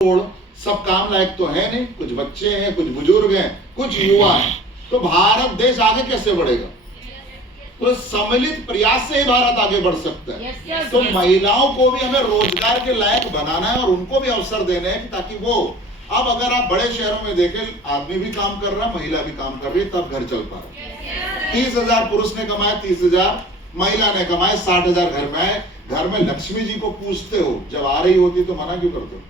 सब काम लायक तो है नहीं, कुछ बच्चे हैं, कुछ बुजुर्ग हैं, कुछ युवा हैं, तो भारत देश आगे कैसे बढ़ेगा? तो सम्मिलित प्रयास से ही भारत आगे बढ़ सकता है। तो महिलाओं को भी हमें रोजगार के लायक बनाना है और उनको भी अवसर देने हैं ताकि वो, अब अगर आप बड़े शहरों में देखें, आदमी भी काम कर रहा है, महिला भी काम कर रही है, तब घर चल पा रहा है। 30,000 पुरुष ने कमाए, 30,000 महिला ने कमाए, 60,000 घर में आए। घर में लक्ष्मी जी को पूछते हो, जब आ रही होती तो मना क्यों करते हो?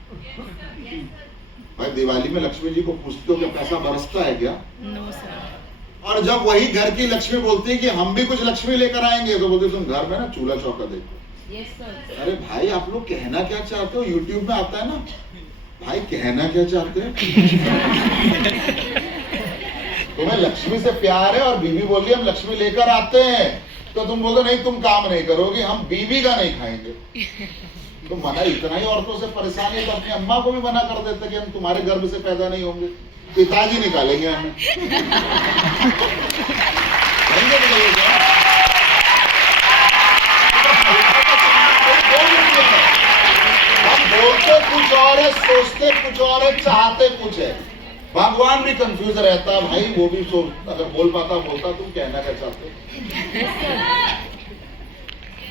भाई दिवाली में लक्ष्मी जी को पूछते हो कि पैसा बरसता है क्या? No sir. और जब वही घर की लक्ष्मी बोलती है कि हम भी कुछ लक्ष्मी लेकर आएंगे, तो बोलते तुम घर में ना चूल्हा चौका देखो। Yes sir. अरे भाई आप लोग कहना क्या चाहते हो? यूट्यूब में आता है ना, भाई कहना क्या चाहते हैं? तुम्हें लक्ष्मी से प्यार है और बीवी बोल रही हम लक्ष्मी लेकर आते हैं, तो तुम बोलो नहीं तुम काम नहीं करोगे, हम बीवी का नहीं खाएंगे। तो मना इतना ही औरतों से परेशान है तो अपनी अम्मा को भी मना कर देते कि हम तुम्हारे गर्भ से पैदा नहीं होंगे, पिताजी निकालेंगे हमें। हम बोलते कुछ और है, सोचते कुछ और है, चाहते कुछ है। भगवान भी कंफ्यूज रहता है भाई, वो भी सोच, अगर बोल पाता बोलता तुम कहना क्या चाहते हो?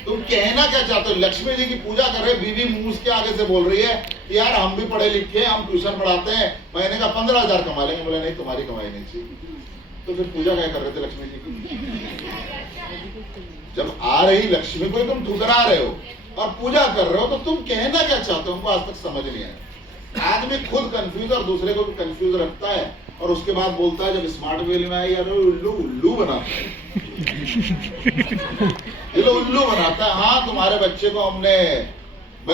तुम कहना क्या चाहते हो? लक्ष्मी जी की पूजा कर रहे, बीवी मुंह के आगे से बोल रही है यार हम भी पढ़े लिखे, हम ट्यूशन पढ़ाते हैं, महीने का 15,000 कमा लेंगे। बोले नहीं तुम्हारी कमाई नहीं चाहिए। तो फिर पूजा क्या कर रहे थे लक्ष्मी जी की? जब आ रही लक्ष्मी को तुम ठुकरा रहे हो और पूजा कर रहे हो, तो तुम कहना क्या चाहते हो? हमको आज तक समझ नहीं आया। आदमी खुद कंफ्यूज और दूसरे को भी कंफ्यूज रखता है और उसके बाद बोलता है, जब स्मार्ट वेल में आया यार उल्लू उल्लू बनाता है, ये उल्लू बनाता है। हाँ तुम्हारे बच्चे को हमने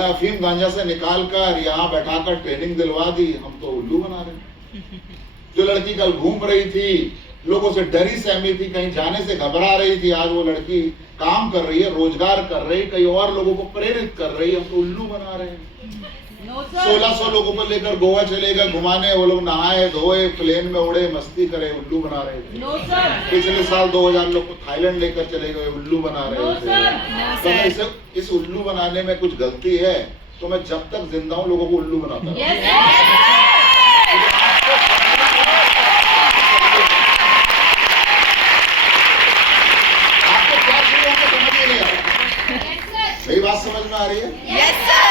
अफीम गांजा से निकाल कर यहाँ बैठाकर ट्रेनिंग दिलवा दी, हम तो उल्लू बना रहे। जो लड़की कल घूम रही थी, लोगों से डरी सहमी थी, कहीं जाने से घबरा रही थी, आज वो लड़की काम कर रही है, रोजगार कर रही है, कई और लोगों को प्रेरित कर रही है, हम तो उल्लू बना रहे हैं। 1600 लोगों को लेकर गोवा चले गए घुमाने, वो लोग नहाए धोए, प्लेन में उड़े, मस्ती करे, उल्लू बना रहे थे। पिछले साल 2000 लोग को थाईलैंड लेकर चले गए, उल्लू बना रहे थे। तो इस उल्लू बनाने में कुछ गलती है तो मैं जब तक जिंदा हूं लोगों को उल्लू बनाता हूं। मेरी बात समझ में आ रही है? Yes sir.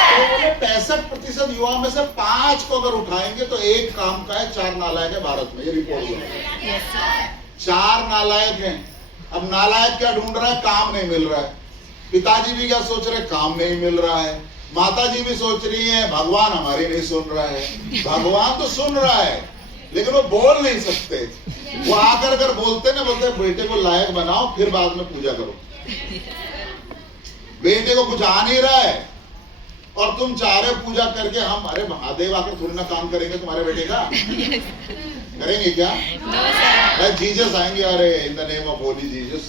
तो 65% युवा में से 5 को अगर उठाएंगे तो एक काम का है, 4 नालायक है भारत में, ये रिपोर्ट है। Yes sir. 4 नालायक हैं। अब नालायक क्या ढूंढ रहा है? काम नहीं मिल रहा है। पिताजी भी क्या सोच रहे? काम नहीं मिल रहा है। माता जी भी सोच रही है भगवान हमारी नहीं सुन रहा है। भगवान तो सुन रहा है लेकिन वो बोल नहीं सकते। वो आकर अगर बोलते ना, बोलते बेटे को लायक बनाओ फिर बाद में पूजा करो। बेटे को कुछ आ नहीं रहा है और तुम चाह रहे पूजा करके हम, अरे महादेव आकर थोड़ी ना काम करेंगे तुम्हारे बेटे का? करेंगे क्या? जीसस आएंगे, अरे in the name of Holi Jesus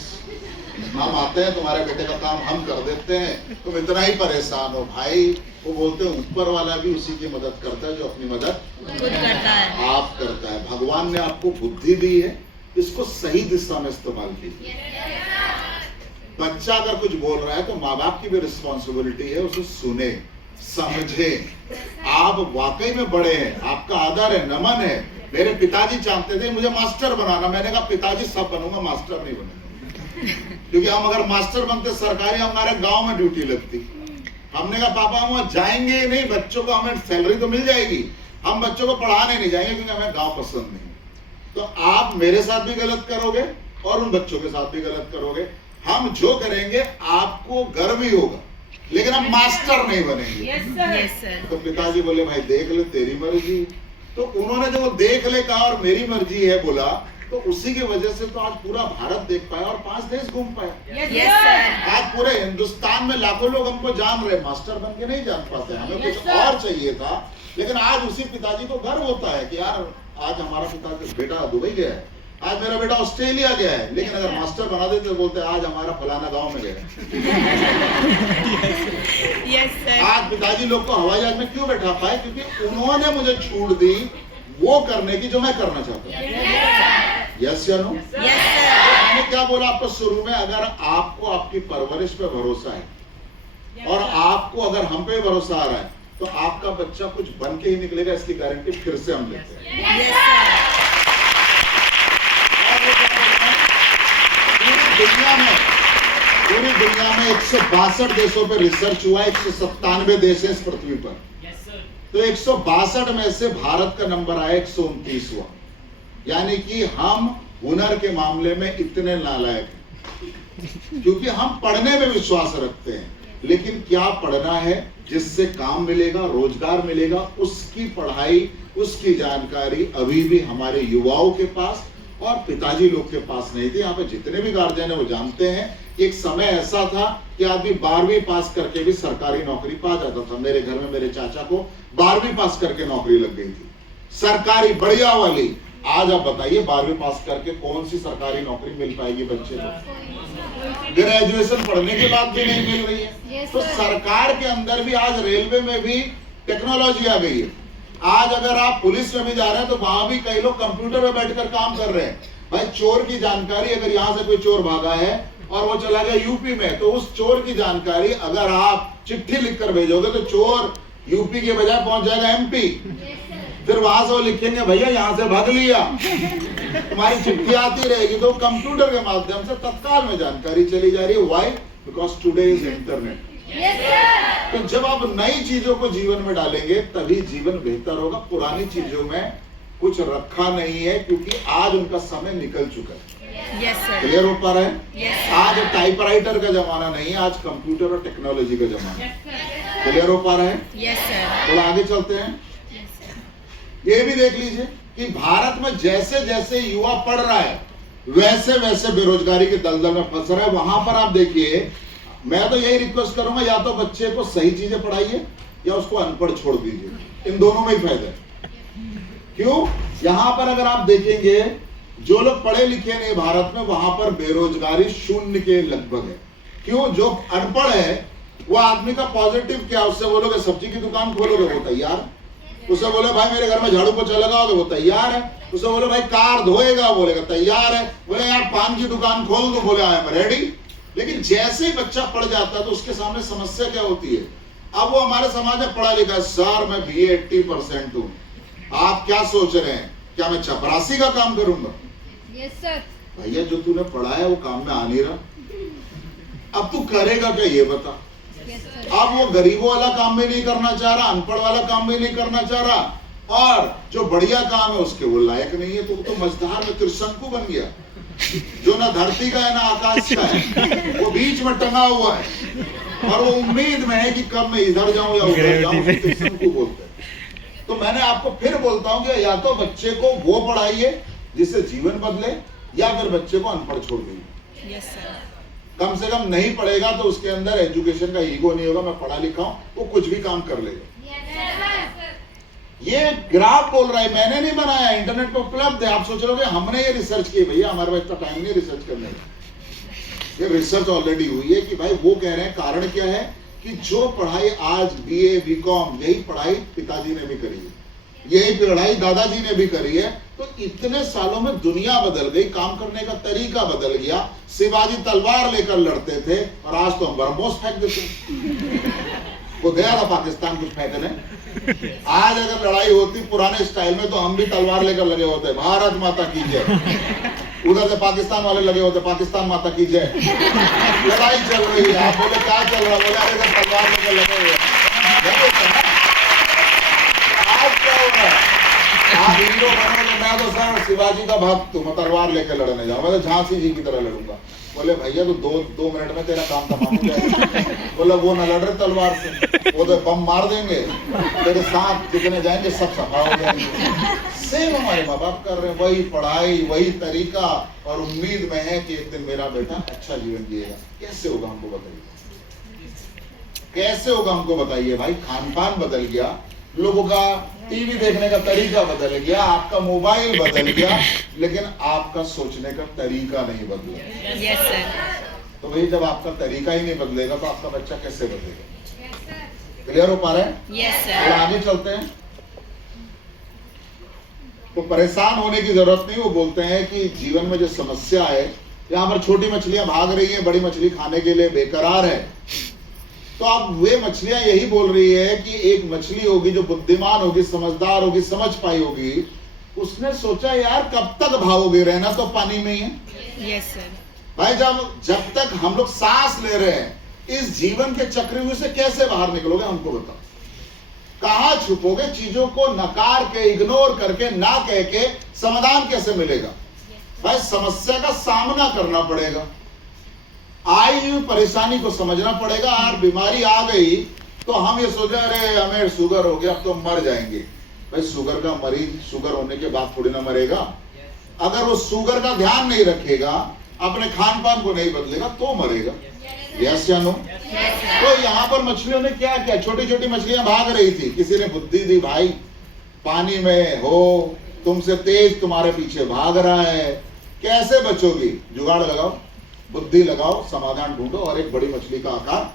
हम आते हैं, तुम्हारे बेटे का काम हम कर देते हैं, तुम इतना ही परेशान हो। भाई वो बोलते हैं ऊपर वाला भी उसी की मदद करता है जो अपनी मदद खुद करता है। आप करता है। भगवान ने आपको बुद्धि दी है, इसको सही दिशा में इस्तेमाल कीजिए। बच्चा अगर कुछ बोल रहा है तो माँ बाप की भी रिस्पॉन्सिबिलिटी है, उसे सुने समझे। आप वाकई में बड़े हैं, आपका आदर है, नमन है। मेरे पिताजी चाहते थे मुझे मास्टर बनाना, मैंने कहा पिताजी सब बनूंगा, मास्टर नहीं बनूंगा। क्योंकि हम अगर मास्टर बनते सरकारी, हमारे गांव में ड्यूटी लगती। हमने कहा पापा हम वहां जाएंगे नहीं, बच्चों को हमें सैलरी तो मिल जाएगी, हम बच्चों को पढ़ाने नहीं जाएंगे क्योंकि हमें गांव पसंद नहीं। तो आप मेरे साथ भी गलत करोगे और उन बच्चों के साथ भी गलत करोगे। हम जो करेंगे आपको गर्व ही होगा, लेकिन हम मास्टर नहीं बनेंगे। Yes sir. तो पिताजी बोले भाई देख ले तेरी मर्जी। तो उन्होंने जब वो देख ले कहा और मेरी मर्जी है बोला, तो उसी की वजह से तो आज पूरा भारत देख पाया और 5 देश घूम पाया। Yes sir. आज पूरे हिंदुस्तान में लाखों लोग हमको जान रहे, मास्टर बन के नहीं जान पाते, हमें कुछ और चाहिए था। लेकिन आज उसी पिताजी को गर्व होता है कि यार आज हमारा बेटा दुबई गया है, आज मेरा बेटा ऑस्ट्रेलिया गया है, लेकिन अगर मास्टर बना देते तो बोलते आज हमारा फलाना गांव में गया। Yes sir. आज पिताजी लोग को हवाई जहाज में क्यों बैठा पाए? क्योंकि उन्होंने मुझे छूट दी वो करने की जो मैं करना चाहता हूँ। यस या नो? Yes sir. मैंने क्या बोला आपको शुरू में? अगर आपको आपकी परवरिश पे भरोसा है और आपको अगर हम पे भरोसा आ रहा है तो आपका बच्चा कुछ बन के ही निकलेगा, इसकी गारंटी फिर से हम लेते हैं। Yes, sir. पूरी दुनिया में 162 देशों पे रिसर्च हुआ है, 197 देश है इस पृथ्वी पर। तो 162 में से भारत का नंबर आया 129वां। यानी कि हम हुनर के मामले में इतने नालायक हैं, क्योंकि हम पढ़ने में विश्वास रखते हैं, लेकिन क्या पढ़ना है जिससे काम मिलेगा, रोजगार मिलेगा, उसकी पढ़ाई, उसकी जानकारी अभी भी हमारे युवाओं के पास और पिताजी लोग के पास नहीं थी। यहाँ पे जितने भी गार्जियन है वो जानते हैं, एक समय ऐसा था कि आदमी 12वीं पास करके भी सरकारी नौकरी पा जाता था। मेरे घर में मेरे चाचा को 12वीं पास करके नौकरी लग गई थी, सरकारी बढ़िया वाली। आज आप बताइए 12वीं पास करके कौन सी सरकारी नौकरी मिल पाएगी बच्चे को? ग्रेजुएशन पढ़ने के बाद भी नहीं मिल रही है। तो सरकार के अंदर भी आज रेलवे में भी टेक्नोलॉजी आ गई है। आज अगर आप पुलिस में भी जा रहे हैं तो वहां भी कई लोग कंप्यूटर में बैठकर काम कर रहे हैं। भाई चोर की जानकारी, अगर यहाँ से कोई चोर भागा है और वो चला गया यूपी में, तो उस चोर की जानकारी अगर आप चिट्ठी लिखकर भेजोगे तो चोर यूपी के बजाय पहुंच जाएगा एमपी। फिर वहां से वो लिखेंगे भैया यहाँ से भाग लिया, तुम्हारी चिट्ठी आती रहेगी। तो कंप्यूटर के माध्यम से तत्काल में जानकारी चली जा रही है। Why? Because today is internet. तो जब आप नई चीजों को जीवन में डालेंगे तभी जीवन बेहतर होगा। पुरानी चीजों में कुछ रखा नहीं है, क्योंकि आज उनका समय निकल चुका है। Yes, sir. क्लियर हो पा रहा है? Yes, आज टाइपराइटर का जमाना नहीं है, आज कंप्यूटर और टेक्नोलॉजी का जमाना है। क्लियर हो पा रहा है? Yes, sir. थोड़ा आगे चलते हैं। ये भी देख लीजिए कि भारत में जैसे जैसे युवा पढ़ रहा है वैसे वैसे बेरोजगारी के दलदल में फंस रहा है। वहां पर आप देखिए, मैं तो यही रिक्वेस्ट करूंगा, या तो बच्चे को सही चीजें पढ़ाइए या उसको अनपढ़ छोड़ दीजिए। इन दोनों में ही फायदा है। क्यों? यहां पर अगर आप देखेंगे जो लोग पढ़े लिखे नहीं भारत में, वहां पर बेरोजगारी शून्य के लगभग है। क्यों? जो अनपढ़ है वो आदमी का पॉजिटिव क्या, उससे बोलोगे सब्जी की दुकान खोलोगे, वो तैयार। उसे बोले भाई मेरे घर में झाड़ू पोछा लगाओगे, वो तैयार है। उसे बोले भाई कार धोएगा, बोलेगा तैयार है। बोले यार पान की दुकान खोल दो, बोले आई एम रेडी। लेकिन जैसे ही बच्चा पढ़ जाता है तो उसके सामने समस्या क्या होती है? अब वो हमारे समाज में पढ़ा लिखा है, सर मैं BA 80% हूँ, आप क्या सोच रहे हैं, क्या मैं चपरासी का काम करूंगा? Yes sir. भैया जो तूने पढ़ा है वो काम में आ नहीं रहा, अब तू करेगा क्या ये बता। अब वो गरीबों वाला काम भी नहीं करना चाह रहा, अनपढ़ वाला काम भी नहीं करना चाह रहा, और जो बढ़िया काम है उसके वो लायक नहीं है। तो मझधार में त्रिशंकु बन गया, जो ना धरती का है ना आकाश का है, वो बीच में टंगा हुआ है और वो उम्मीद में है कि कब मैं इधर जाऊं या उधर जाऊं। त्रिशंकु बोलते हैं। तो मैंने आपको फिर बोलता हूं कि या तो बच्चे को वो पढ़ाइए जिससे जीवन बदले, या फिर बच्चे को अनपढ़ छोड़ दीजिए। Yes, sir. कम से कम नहीं पढ़ेगा तो उसके अंदर एजुकेशन का ईगो नहीं होगा, मैं पढ़ा लिखा हूं, वो कुछ भी काम कर लेगा। ये ग्राफ बोल रहा है, मैंने नहीं बनाया, इंटरनेट पर उपलब्ध है। आप सोच रहे हो हमने ये रिसर्च की, भैया हमारे पास इतना टाइम नहीं रिसर्च करने का। ये रिसर्च ऑलरेडी हुई है कि भाई वो कह रहे हैं कारण क्या है कि जो पढ़ाई आज BA BCom, यही पढ़ाई पिताजी ने भी करी है, यही पढ़ाई दादाजी ने भी करी है। तो इतने सालों में दुनिया बदल गई, काम करने का तरीका बदल गया। शिवाजी तलवार लेकर लड़ते थे और आज तो हम बरमोस फेंक देते। वो गया था पाकिस्तान कुछ फेंकने, आज अगर लड़ाई होती पुराने स्टाइल में तो हम भी तलवार लेकर लगे होते, भारत माता की जय। उधर से पाकिस्तान वाले लगे होते, पाकिस्तान माता की जय। लड़ाई चल रही है, आप बोले क्या चल रहा है, बोले अरे तलवार लेकर लगे हुए। आज क्या हो रहा है? आप हीरो बनोगे, मैं तो सर शिवाजी का भक्त हूँ, मैं तलवार लेकर लड़ने जाऊँ, मैं तो झांसी जी की तरह लड़ूंगा। बोले भैया तो दो मिनट में तेरा काम तमाम हो जाएगा। बोला वो न लड़ रहे तलवार से, वो तो बम मार देंगे, तेरे साथ जितने जाएंगे सब सफा हो जाएंगे। सेम हमारे माँ बाप कर रहे हैं, वही पढ़ाई वही तरीका, और उम्मीद में है कि एक दिन मेरा बेटा अच्छा जीवन जिएगा। कैसे होगा हमको बताइए, कैसे होगा हमको बताइए। भाई खान पान बदल गया, लोगों का टीवी देखने का तरीका बदल गया, आपका मोबाइल बदल गया, लेकिन आपका सोचने का तरीका नहीं बदला। Yes, sir. तो भाई जब आपका तरीका ही नहीं बदलेगा तो आपका बच्चा कैसे बदलेगा? क्लियर हो पा रहा है? Yes, sir. और आगे चलते हैं। तो परेशान होने की जरूरत नहीं। वो बोलते हैं कि जीवन में जो समस्या है, यहाँ पर छोटी मछलियां भाग रही है, बड़ी मछली खाने के लिए बेकरार है। तो अब वे मछलियां यही बोल रही है कि एक मछली होगी जो बुद्धिमान होगी, समझदार होगी, समझ पाई होगी, उसने सोचा यार कब तक भागोगे, रहना तो पानी में ही है। Yes, sir. भाई जब तक हम लोग सांस ले रहे हैं इस जीवन के चक्रव्यूह से कैसे बाहर निकलोगे, हमको बताओ। कहां छुपोगे, चीजों को नकार के, इग्नोर करके, ना कह के समाधान कैसे मिलेगा। भाई समस्या का सामना करना पड़ेगा, आई हुई परेशानी को समझना पड़ेगा। और बीमारी आ गई तो हम ये सोचे अरे हमें शुगर हो गया अब तो मर जाएंगे। भाई शुगर का मरीज शुगर होने के बाद थोड़ी ना मरेगा। अगर वो शुगर का ध्यान नहीं रखेगा, अपने खान पान को नहीं बदलेगा तो मरेगा। यस या नो? तो यहाँ पर मछलियों ने क्या किया, छोटी छोटी मछलियां भाग रही थी, किसी ने बुद्धि दी, भाई पानी में हो, तुमसे तेज तुम्हारे पीछे भाग रहा है, कैसे बचोगी, जुगाड़ लगाओ, बुद्धि लगाओ, समाधान ढूंढो। और एक बड़ी मछली का आकार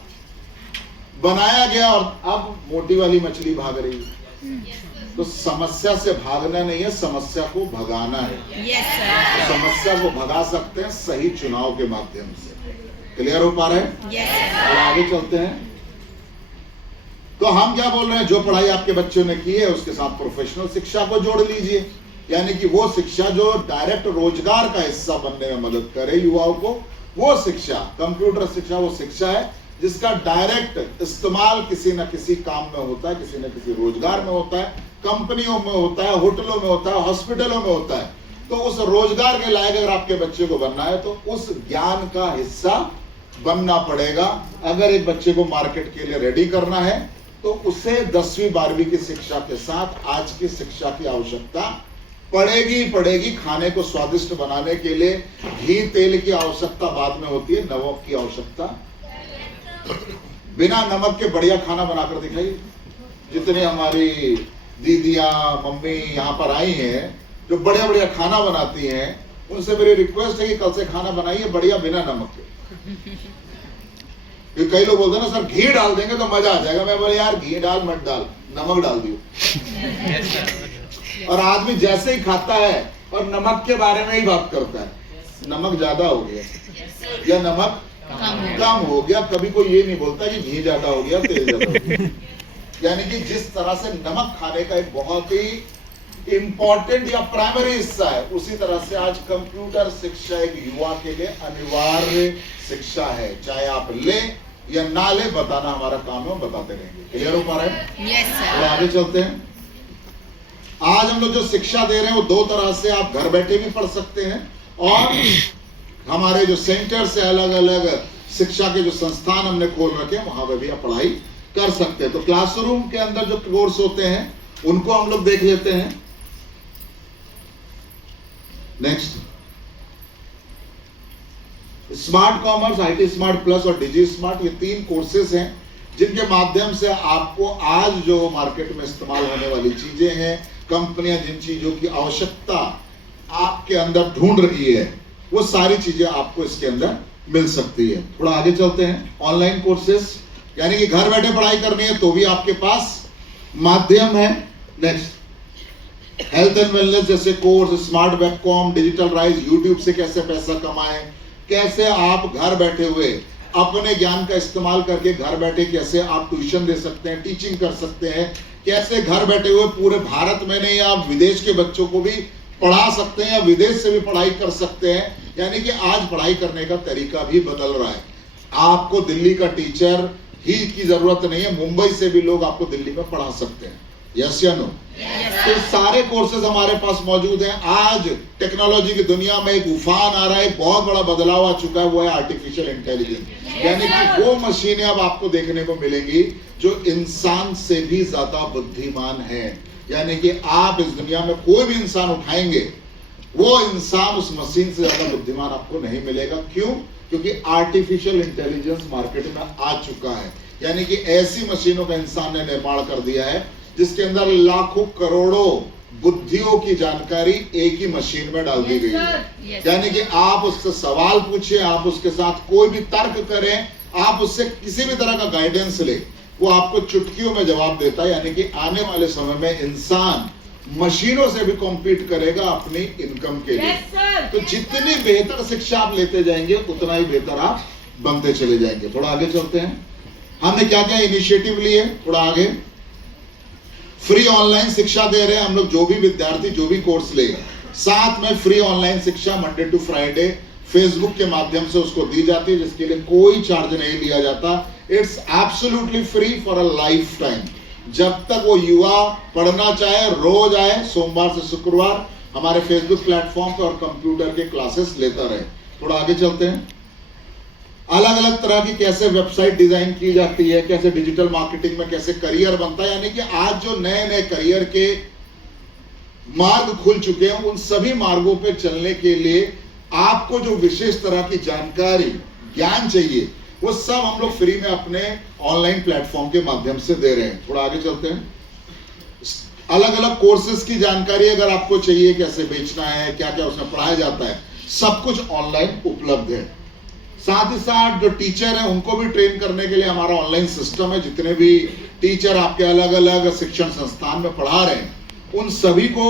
बनाया गया और अब मोटी वाली मछली भाग रही है। तो समस्या से भागना नहीं है, समस्या को भगाना है। Yes, sir. तो समस्या को भगा सकते हैं सही चुनाव के माध्यम से। क्लियर हो पा रहे हैं? Yes, sir. और आगे चलते हैं। तो हम क्या बोल रहे हैं, जो पढ़ाई आपके बच्चों ने की है उसके साथ प्रोफेशनल शिक्षा को जोड़ लीजिए, यानी कि वो शिक्षा जो डायरेक्ट रोजगार का हिस्सा बनने में मदद करे युवाओं को। वो शिक्षा, कंप्यूटर शिक्षा, वो शिक्षा है जिसका डायरेक्ट इस्तेमाल किसी न किसी काम में होता है, किसी न किसी रोजगार में होता है, कंपनियों में होता है, होटलों में होता है, हॉस्पिटलों में होता है। तो उस रोजगार के लायक अगर आपके बच्चे को बनना है तो उस ज्ञान का हिस्सा बनना पड़ेगा। अगर एक बच्चे को मार्केट के लिए रेडी करना है तो उसे 10वीं 12वीं की शिक्षा के साथ आज की शिक्षा की आवश्यकता पड़ेगी। खाने को स्वादिष्ट बनाने के लिए घी तेल की आवश्यकता बाद में होती है, नमक की आवश्यकता। बिना नमक के बढ़िया खाना बनाकर दिखाइए। जितने हमारी दीदियां, मम्मी यहाँ पर आई हैं जो बढ़िया बढ़िया खाना बनाती हैं, उनसे मेरी रिक्वेस्ट है कि कल से खाना बनाइए बढ़िया बिना नमक के। कई लोग बोलते हैं ना सर घी डाल देंगे तो मजा आ जाएगा। मैं बोले यार घी डाल मत डाल, नमक डाल दियो। और आदमी जैसे ही खाता है और नमक के बारे में ही बात करता है, नमक ज्यादा हो गया या नमक कम हो गया। कभी कोई ये नहीं बोलता कि घी ज्यादा हो गया, तेल ज्यादा हो गया। यानी कि जिस तरह से नमक खाने का एक बहुत ही इंपॉर्टेंट या प्राइमरी हिस्सा है, उसी तरह से आज कंप्यूटर शिक्षा एक युवा के लिए अनिवार्य शिक्षा है। चाहे आप ले या ना ले, बताना हमारा काम है, हम बताते रहेंगे। क्लियर हो पा रहे हैं? Yes, sir. और आगे चलते हैं। आज हम लोग जो शिक्षा दे रहे हैं वो दो तरह से, आप घर बैठे भी पढ़ सकते हैं और हमारे जो सेंटर से अलग अलग शिक्षा के जो संस्थान हमने खोल रखे हैं वहां पर भी आप पढ़ाई कर सकते हैं। तो क्लासरूम के अंदर जो कोर्स होते हैं उनको हम लोग देख लेते हैं। Next, smart commerce, IT smart plus और डिजी स्मार्ट, ये 3 कोर्सेज हैं जिनके माध्यम से आपको आज जो मार्केट में इस्तेमाल होने वाली चीजें हैं, कंपनियां जिन चीजों की आवश्यकता आपके अंदर ढूंढ रही है, वो सारी चीजें आपको इसके अंदर मिल सकती है। थोड़ा आगे चलते हैं। ऑनलाइन कोर्सेज, यानी कि घर बैठे पढ़ाई करनी है तो भी आपके पास माध्यम है। नेक्स्ट, हेल्थ एंड वेलनेस जैसे course, Smart Webcom, Digital Rise, YouTube से कैसे पैसा कमाएं, कैसे आप घर बैठे हुए अपने ज्ञान का इस्तेमाल करके घर बैठे कैसे आप ट्यूशन दे सकते हैं, टीचिंग कर सकते हैं, कैसे घर बैठे हुए पूरे भारत में नहीं आप विदेश के बच्चों को भी पढ़ा सकते हैं या विदेश से भी पढ़ाई कर सकते हैं। यानी कि आज पढ़ाई करने का तरीका भी बदल रहा है। आपको दिल्ली का टीचर ही की जरूरत नहीं है, मुंबई से भी लोग आपको दिल्ली में पढ़ा सकते हैं। यस या नो? तो सारे कोर्सेज हमारे पास मौजूद हैं। आज टेक्नोलॉजी की दुनिया में एक उफान आ रहा है, एक बहुत बड़ा बदलाव आ चुका है, वो है आर्टिफिशियल इंटेलिजेंस। यानी कि वो मशीनें अब आपको देखने को मिलेंगी जो इंसान से भी ज्यादा बुद्धिमान है। यानी कि आप इस दुनिया में कोई भी इंसान उठाएंगे, वो इंसान उस मशीन से ज्यादा बुद्धिमान आपको नहीं मिलेगा। क्यों? क्योंकि आर्टिफिशियल इंटेलिजेंस मार्केट में आ चुका है। यानी कि ऐसी मशीनों का इंसान ने निर्माण कर दिया है जिसके अंदर लाखों करोड़ों बुद्धियों की जानकारी एक ही मशीन में डाल दी गई है। यानी कि आप उससे सवाल पूछिए, आप उसके साथ कोई भी तर्क करें, आप उससे किसी भी तरह का गाइडेंस ले, वो आपको चुटकियों में जवाब देता है। यानी कि आने वाले समय में इंसान मशीनों से भी कॉम्पीट करेगा अपनी इनकम के लिए। तो जितनी बेहतर शिक्षा आप लेते जाएंगे उतना ही बेहतर आप बनते चले जाएंगे। थोड़ा आगे चलते हैं। हमने क्या क्या इनिशिएटिव लिए, थोड़ा आगे। फ्री ऑनलाइन शिक्षा दे रहे हैं हम लोग, जो भी विद्यार्थी जो भी कोर्स ले, साथ में फ्री ऑनलाइन शिक्षा मंडे टू फ्राइडे फेसबुक के माध्यम से उसको दी जाती है, जिसके लिए कोई चार्ज नहीं लिया जाता। It's absolutely free for a life time. जब तक वो युवा पढ़ना चाहे, रोज आए, सोमवार से शुक्रवार हमारे फेसबुक प्लेटफॉर्म पर और कंप्यूटर के क्लासेस लेता रहे। थोड़ा आगे चलते हैं। अलग अलग तरह की कैसे वेबसाइट डिजाइन की जाती है, कैसे डिजिटल मार्केटिंग में कैसे करियर बनता है, यानी कि आज जो नए नए करियर के मार्ग खुल चुके हैं, उन सभी मार्गों पे चलने के लिए आपको जो विशेष तरह की जानकारी, ज्ञान चाहिए, वो सब हम लोग फ्री में अपने ऑनलाइन प्लेटफॉर्म के माध्यम से दे रहे हैं। थोड़ा आगे चलते हैं। अलग अलग कोर्सेज की जानकारी अगर आपको चाहिए, कैसे बेचना है, क्या क्या उसमें पढ़ाया जाता है, सब कुछ ऑनलाइन उपलब्ध है। साथ ही साथ जो टीचर है उनको भी ट्रेन करने के लिए हमारा ऑनलाइन सिस्टम है। जितने भी टीचर आपके अलग अलग शिक्षण संस्थान में पढ़ा रहे हैं, उन सभी को